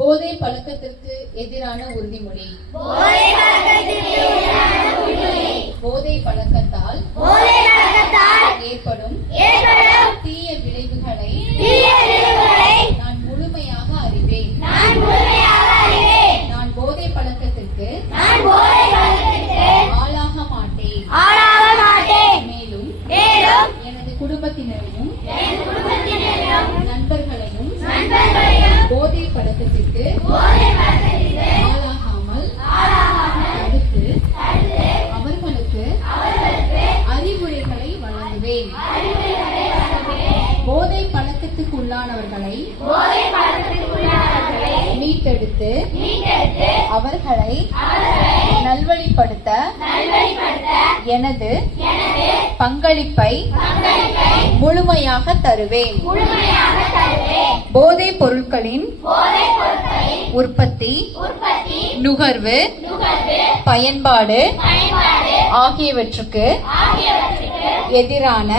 போதை பழக்கத்திற்கு எதிரான உறுதிமொழி. போதை பழக்கத்தால் ஏற்படும் தீய விளைவுகளை நான் முழுமையாக அறிவேன். நான் போதை பழக்கத்திற்கு ஆளாக மாட்டேன். மேலும் எனது குடும்பத்தினரையும் நண்பர்களையும் போதை பழக்கத்திற்கு ஆளாகாமல் தடுத்து அவர்களுக்கு அறிவுரைகளை வழங்குவேன். போதை பழக்கத்துக்கு உள்ளானவர்களை மீட்டெடுத்து அவர்களை நல்வழிப்படுத்த எனது பங்களிப்பை முழுமையாக தருவேன். போதைப் பொருட்களின் உற்பத்தி, நுகர்வு, பயன்பாடு ஆகியவற்றுக்கு எதிரான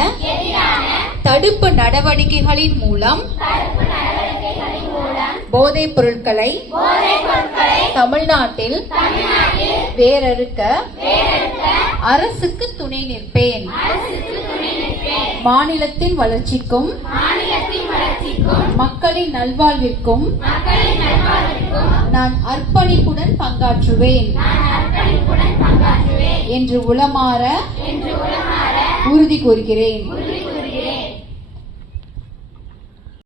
தடுப்பு நடவடிக்கைகளின் மூலம் போதைப் பொருட்களை தமிழ்நாட்டில் வேரறுக்க அரசுக்கு துணை நிற்பேன். மாநிலத்தின் வளர்ச்சிக்கும் மக்களின் நல்வாழ்விற்கும் நான் அர்ப்பணிப்புடன் பங்காற்றுவேன் என்று உளமாற உறுதி கூறுகிறேன்.